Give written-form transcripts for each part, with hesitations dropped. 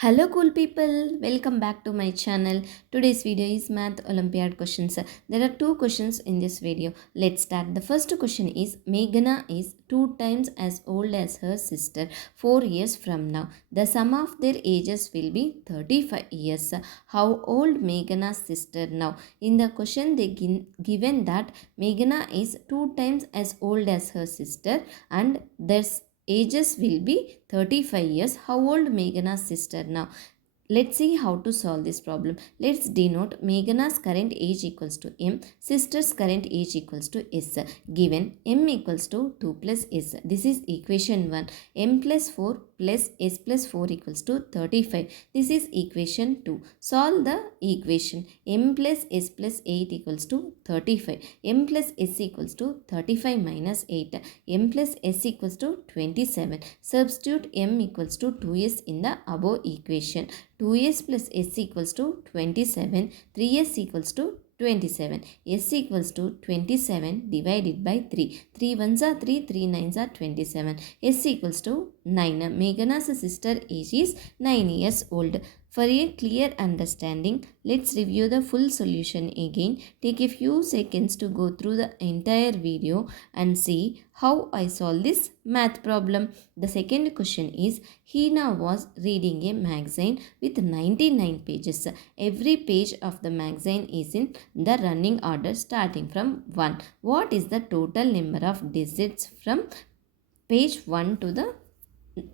Hello cool people, welcome back to my channel. Today's video is math Olympiad questions. There are two questions in this video. Let's start. The first question is Meghana is 2 times as old as her sister 4 years from now. The sum of their ages will be 35 years. How old Meghana's sister now? In the question they given that Meghana is 2 times as old as her sister and their ages will be 35 years. How old Meghana's sister now? Let's see how to solve this problem. Let's denote Meghana's current age equals to m, sister's current age equals to s. Given m equals to 2 plus s. This is equation 1. m plus 4 plus s plus 4 equals to 35. This is equation 2. Solve the equation. m plus s plus 8 equals to 35. m plus s equals to 35 minus 8. m plus s equals to 27. Substitute m equals to 2s in the above equation. 2s plus s equals to 27, 3s equals to 27, s equals to 27 divided by 3, 3 ones are 3, 3 nines are 27, s equals to 9. Meghana's sister age is 9 years old. For a clear understanding, let's review the full solution again. Take a few seconds to go through the entire video and see how I solve this math problem. The second question is, Hina was reading a magazine with 99 pages. Every page of the magazine is in the running order starting from 1. What is the total number of digits from page 1 to the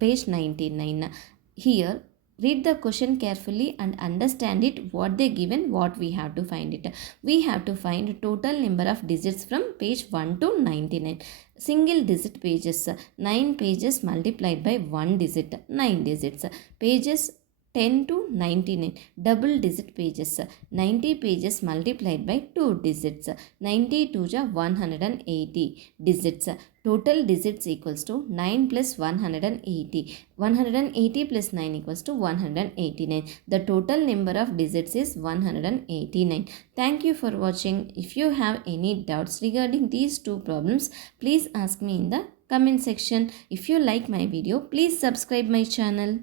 page 99? Here, read the question carefully and understand it, what they given, what we have to find it. We have to find total number of digits from page 1 to 99. Single digit pages, 9 pages multiplied by 1 digit, 9 digits. Pages 10 to 99, double digit pages, 90 pages multiplied by 2 digits, 92 ja 180 digits. Total digits equals to 9 plus 180. 180 plus 9 equals to 189. The total number of digits is 189. Thank you for watching. If you have any doubts regarding these two problems, please ask me in the comment section. If you like my video, please subscribe my channel.